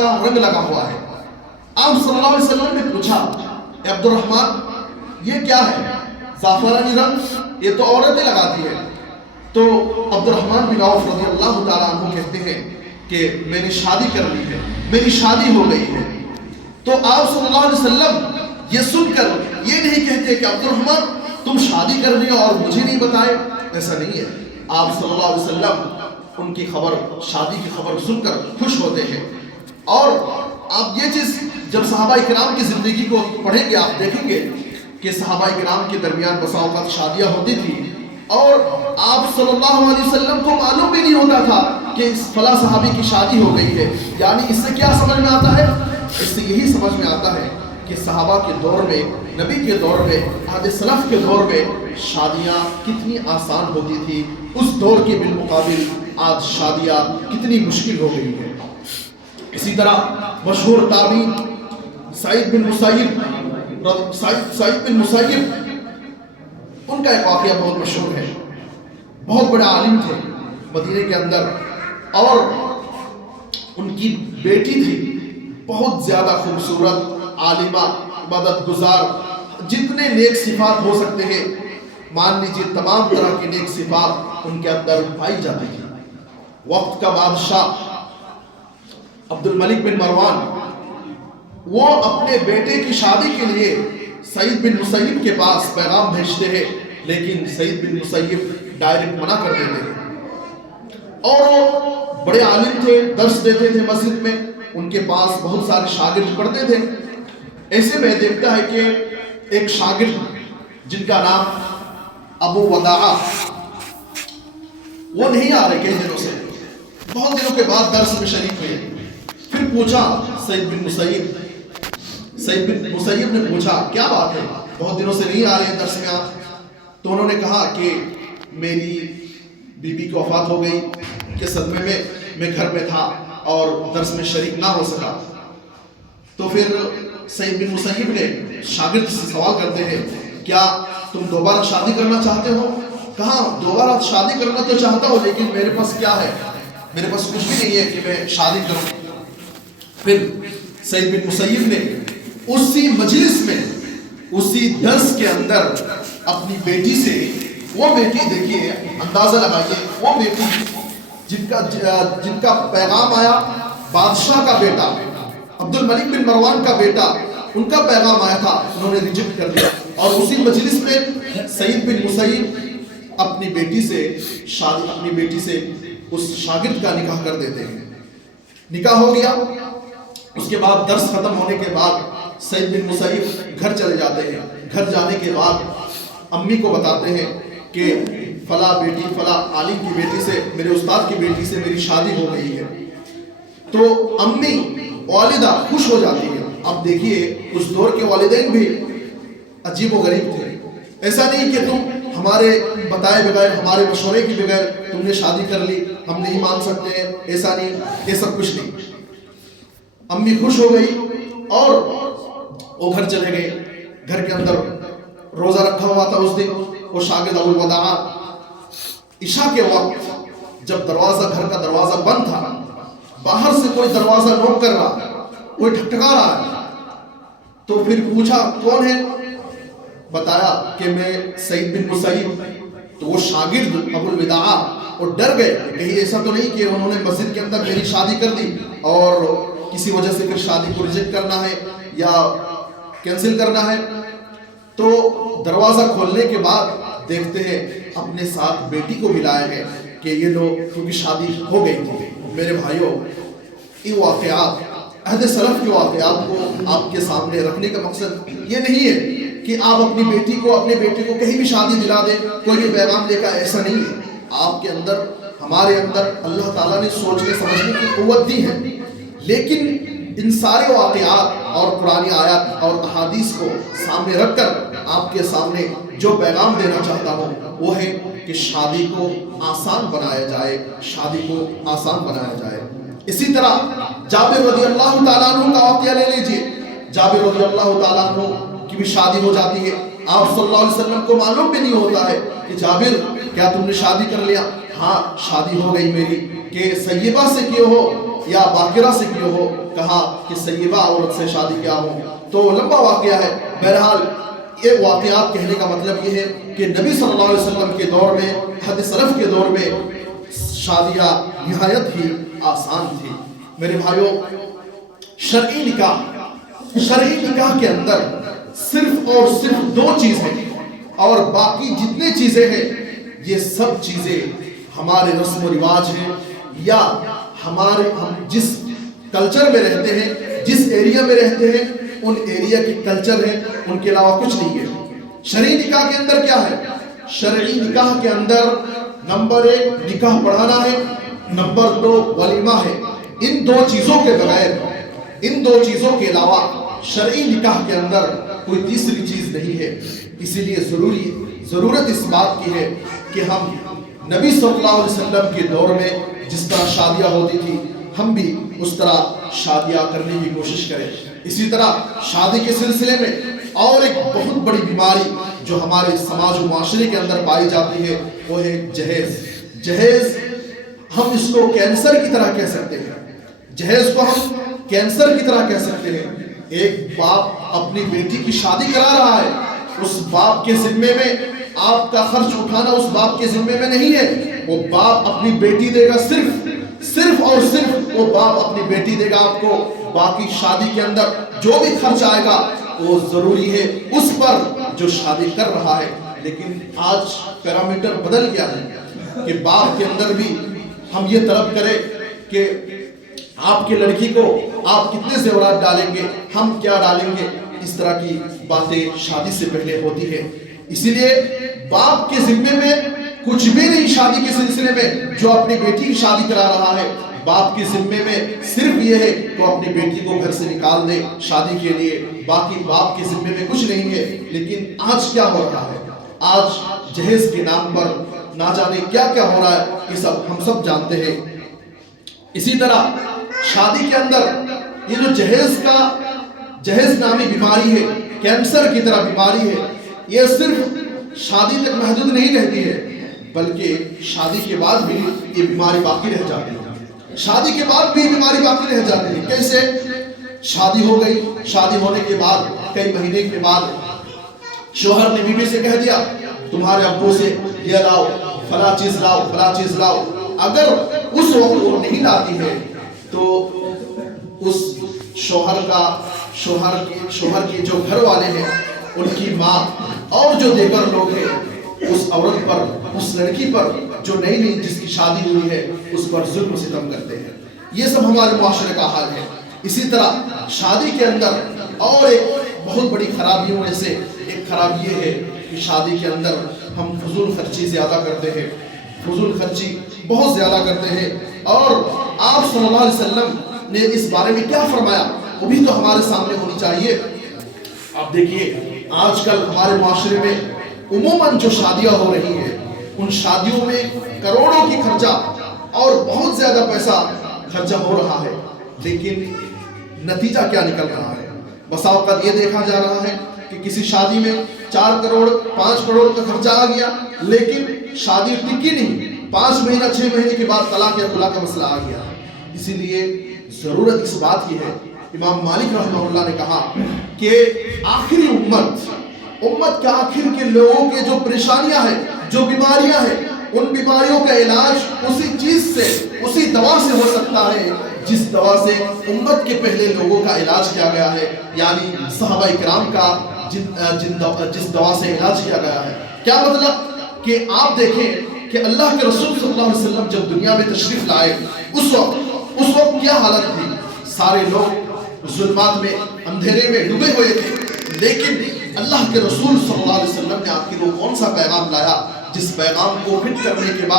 کا رنگ لگا ہوا ہے۔ آپ صلی اللہ علیہ وسلم نے پوچھا اے عبد الرحمن یہ کیا ہے؟ زعفرانی رنگ، یہ تو عورتیں لگاتی ہیں۔ تو عبد الرحمن بن عوف رضی اللہ تعالیٰ عنہ کہتے ہیں کہ میں نے شادی کر لی ہے، میری شادی ہو گئی ہے۔ تو آپ صلی اللہ علیہ وسلم یہ سن کر یہ نہیں کہتے کہ عبد الرحمن تم شادی کر لیا اور مجھے نہیں بتائے، ایسا نہیں ہے۔ آپ صلی اللہ علیہ وسلم ان کی خبر، شادی کی خبر سن کر خوش ہوتے ہیں۔ اور آپ یہ چیز جب صحابہ کرام کی زندگی کو پڑھیں گے آپ دیکھیں گے کہ صحابہ کرام کے درمیان بسا اوقات شادیاں ہوتی تھی اور آپ صلی اللہ علیہ وسلم کو معلوم بھی نہیں ہوتا تھا کہ اس فلاں صحابی کی شادی ہو گئی ہے۔ یعنی اس سے کیا سمجھ میں آتا ہے؟ اس سے یہی سمجھ میں آتا ہے کہ صحابہ کے دور میں، نبی کے دور میں، عہد سلف کے دور میں شادیاں کتنی آسان ہوتی تھی، اس دور کے بالمقابل آج شادیاں کتنی مشکل ہو گئی ہیں۔ اسی طرح مشہور تابعی سعید بن مسیب ان کا ایک واقعہ بہت مشہور ہے۔ بہت بڑے عالم تھے مدینے کے اندر اور ان کی بیٹی تھی بہت زیادہ خوبصورت، عالمہ، عبادت گزار، جتنے نیک صفات ہو سکتے ہیں مان لیجیے تمام طرح کی نیک صفات ان کے اندر پائی جاتی تھی۔ وقت کا بادشاہ عبد الملک بن مروان وہ اپنے بیٹے کی شادی کے لیے سعید بن مسیب کے پاس پیغام بھیجتے ہیں، لیکن سعید بن مسیب ڈائریکٹ منع کر دیتے ہیں۔ اور وہ بڑے عالم تھے، درس دیتے تھے مسجد میں، ان کے پاس بہت سارے شاگرد پڑھتے تھے۔ ایسے میں دیکھتا ہے کہ ایک شاگرد جن کا نام ابو وداع، وہ نہیں آ رہے کئی دنوں سے، بہت دنوں کے بعد درس میں شریک ہوئے۔ پھر پوچھا سعید بن مسیب نے پوچھا کیا بات ہے، بہت دنوں سے نہیں آ رہے ہیں درس میں آپ؟ تو انہوں نے کہا کہ میری بیوی کی وفات ہو گئی کہ صدمے میں گھر میں تھا اور درس میں شریک نہ ہو سکا۔ تو پھر سعید بن مسیب نے شاگرد سے سوال کرتے ہیں کیا تم دوبارہ شادی کرنا چاہتے ہو؟ کہا دوبارہ شادی کرنا تو چاہتا ہوں لیکن میرے پاس کیا ہے، میرے پاس کچھ بھی نہیں ہے کہ میں شادی کروں۔ پھر سعید بن مسیب نے اسی مجلس میں، اسی درس کے اندر اپنی بیٹی سے، وہ بیٹی دیکھیے اندازہ لگائیے، وہ بیٹی جن کا پیغام آیا، بادشاہ کا بیٹا عبد الملک بن مروان کا بیٹا، ان کا پیغام آیا تھا، انہوں نے ریجیکٹ کر دیا۔ اور اسی مجلس میں سعید بن مسیب اپنی بیٹی سے اس شاگرد کا نکاح کر دیتے ہیں۔ نکاح ہو گیا، اس کے بعد درس ختم ہونے کے بعد سعید بن مسیب گھر چلے جاتے ہیں۔ گھر جانے کے بعد امی کو بتاتے ہیں کہ فلاں بیٹی، فلاں عالم کی بیٹی سے، میرے استاد کی بیٹی سے میری شادی ہو گئی ہے۔ تو امی والدہ خوش ہو جاتی ہے۔ اب دیکھیے اس دور کے والدین بھی عجیب و غریب تھے، ایسا نہیں کہ تم ہمارے بتائے بغیر، ہمارے مشورے کے بغیر تم نے شادی کر لی، ہم نہیں مان سکتے ہیں، ایسا نہیں، یہ سب کچھ نہیں۔ امی خوش ہو گئی اور وہ گھر چلے گئے۔ گھر کے اندر روزہ رکھا ہوا تھا اس دن۔ وہ شاگرد ابو الوداع عشاء کے وقت جب گھر کا دروازہ بند تھا، باہر سے کوئی دروازہ نوک کر رہا، کوئی ٹھکٹھکا رہا ہے، تو پھر پوچھا کون ہے؟ بتایا کہ میں سعید بن مسیب۔ تو وہ شاگرد ابو الوداع وہ ڈر گئے، کہیں ایسا تو نہیں کہ انہوں نے مسجد کے اندر میری شادی کر دی اور کسی وجہ سے پھر شادی کو ریجیکٹ کرنا ہے یا کینسل کرنا ہے۔ تو دروازہ کھولنے کے بعد دیکھتے ہیں اپنے ساتھ بیٹی کو بھی لائے ہیں کہ یہ لوگ، کیونکہ شادی ہو گئی تھی۔ میرے بھائیوں، یہ واقعات، عہد سلف کے واقعات کو آپ کے سامنے رکھنے کا مقصد یہ نہیں ہے کہ آپ اپنی بیٹی کو، اپنے بیٹے کو کہیں بھی شادی دلا دیں، کوئی بھی پیغام لے کر، ایسا نہیں ہے۔ آپ کے اندر، ہمارے اندر اللہ تعالیٰ نے سوچنے سمجھنے کی قوت دی ہے، لیکن ان سارے واقعات اور قرآنی آیات اور احادیث کو سامنے رکھ کر آپ کے سامنے جو پیغام دینا چاہتا ہوں وہ ہے کہ شادی کو آسان بنایا جائے، شادی کو آسان بنایا جائے۔ اسی طرح جابر رضی اللہ تعالیٰ عنہ کا واقعہ لے لیجئے۔ جابر رضی اللہ تعالیٰ عنہ کی بھی شادی ہو جاتی ہے۔ آپ صلی اللہ علیہ وسلم کو معلوم بھی نہیں ہوتا ہے کہ جابر کیا تم نے شادی کر لیا؟ ہاں شادی ہو گئی میری۔ کہ سیبہ سے کیوں ہو؟ یا باقرہ سے کی ہو، کہا کہ سیبہ عورت سے شادی کیا ہو. تو لمبا واقعہ ہے. بہرحال یہ واقعات کہنے کا مطلب یہ ہے کہ نبی صلی اللہ علیہ وسلم کے دور میں، حد سلف کے دور میں شادیاں نہایت ہی آسان تھی. میرے بھائیوں، شرعی نکاح کے اندر صرف اور صرف 2 چیزیں، اور باقی جتنے چیزیں ہیں یہ سب چیزیں ہمارے رسم و رواج ہیں، یا ہم جس کلچر میں رہتے ہیں، جس ایریا میں رہتے ہیں، ان ایریا کے کلچر ہیں، ان کے علاوہ کچھ نہیں ہے. شرعی نکاح کے اندر کیا ہے؟ شرعی نکاح کے اندر نمبر 1 نکاح پڑھانا ہے، نمبر 2 ولیمہ ہے. ان 2 چیزوں کے بغیر، ان 2 چیزوں کے علاوہ شرعی نکاح کے اندر کوئی تیسری چیز نہیں ہے. اسی لیے ضرورت اس بات کی ہے کہ ہم نبی صلی اللہ علیہ وسلم کے دور میں جس طرح شادیاں ہوتی تھی، ہم بھی اس طرح شادیاں کرنے کی کوشش کریں. اسی طرح شادی کے سلسلے میں اور ایک بہت بڑی بیماری جو ہمارے سماج و معاشرے کے اندر پائی جاتی ہے وہ ہے جہیز. ہم اس کو کینسر کی طرح کہہ سکتے ہیں. جہیز کو ہم کینسر کی طرح کہہ سکتے ہیں. ایک باپ اپنی بیٹی کی شادی کرا رہا ہے، اس باپ کے ذمے میں آپ کا خرچ اٹھانا اس باپ کے ذمے میں نہیں ہے. وہ باپ اپنی بیٹی دے گا، صرف اور صرف وہ باپ اپنی بیٹی دے گا آپ کو. باقی شادی کے اندر جو بھی خرچ آئے گا وہ ضروری ہے اس پر جو شادی کر رہا ہے. لیکن آج پیرامیٹر بدل گیا ہے کہ باپ کے اندر بھی ہم یہ طلب کریں کہ آپ کے لڑکی کو آپ کتنے زیورات ڈالیں گے، ہم کیا ڈالیں گے. اس طرح کی باتیں شادی سے پہلے ہوتی ہے. اسی لیے باپ کے ذمے میں کچھ بھی نہیں شادی کے سلسلے میں. جو اپنی بیٹی کی شادی کرا رہا ہے، باپ کے ذمے میں صرف یہ ہے کہ اپنی بیٹی کو گھر سے نکال دے شادی کے لیے. باقی باپ کے ذمے میں کچھ نہیں ہے. لیکن آج کیا ہو رہا ہے؟ آج جہیز کے نام پر نہ جانے کیا کیا ہو رہا ہے، یہ سب ہم سب جانتے ہیں. اسی طرح شادی کے اندر یہ جو جہیز نامی بیماری ہے، کینسر کی طرح بیماری ہے، یہ صرف شادی تک محدود نہیں رہتی ہے بلکہ شادی کے بعد بھی یہ بیماری باقی رہ جاتی ہے. شادی کے بعد بھی بیماری باقی رہ جاتی ہے. کیسے؟ شادی ہو گئی، شادی ہونے کے بعد کئی مہینے کے بعد شوہر نے بیوی سے کہہ دیا تمہارے ابو سے یہ لاؤ، فلاں چیز لاؤ، فلاں چیز لاؤ. اگر اس وقت وہ نہیں لاتی ہے تو اس شوہر کے جو گھر والے ہیں، ان کی ماں اور جو دیگر لوگ ہیں اس عورت پر، اس لڑکی پر جو نئی جس کی شادی ہوئی ہے اس پر ظلم و ستم کرتے ہیں. یہ سب ہمارے معاشرے کا حال ہے. اسی طرح شادی کے اندر اور ایک بہت بڑی خرابیوں میں سے ایک خرابی یہ ہے کہ شادی کے اندر ہم فضول خرچی زیادہ کرتے ہیں. فضول خرچی بہت زیادہ کرتے ہیں. اور آپ صلی اللہ علیہ وسلم نے اس بارے میں کیا فرمایا وہ بھی تو ہمارے سامنے ہونی چاہیے. آپ دیکھیے آج کل ہمارے معاشرے میں عموماً جو شادیاں ہو رہی ہیں ان شادیوں میں کروڑوں کی خرچہ اور بہت زیادہ پیسہ خرچہ ہو رہا ہے. لیکن نتیجہ کیا نکل رہا ہے؟ بسا اوقات یہ دیکھا جا رہا ہے کہ کسی شادی میں 4 کروڑ 5 کروڑ کا خرچہ آ گیا لیکن شادی ٹکی نہیں. 5 مہینہ 6 مہینے کے بعد طلاق یا خلا کا مسئلہ آ گیا. اسی لیے ضرورت اس بات کی ہے. امام مالک رحمہ اللہ نے کہا کہ آخری امت کے آخر کے لوگوں کے جو پریشانیاں ہیں، جو بیماریاں ہیں، ان بیماریوں کا علاج اسی چیز سے، اسی دوا سے ہو سکتا ہے جس دوا سے امت کے پہلے لوگوں کا علاج کیا گیا ہے، یعنی صحابہ کرام کا جس دوا سے علاج کیا گیا ہے. کیا مطلب؟ کہ آپ دیکھیں کہ اللہ کے رسول صلی اللہ علیہ وسلم جب دنیا میں تشریف لائے اس وقت کیا حالت تھی؟ سارے لوگ ظلمات میں، اندھیرے میں ڈوبے ہوئے تھے. لیکن اللہ کے رسول صلی اللہ علیہ وسلم نے آخر وہ کون سا پیغام لایا جس پیغام کو فٹ کرنے کے بعد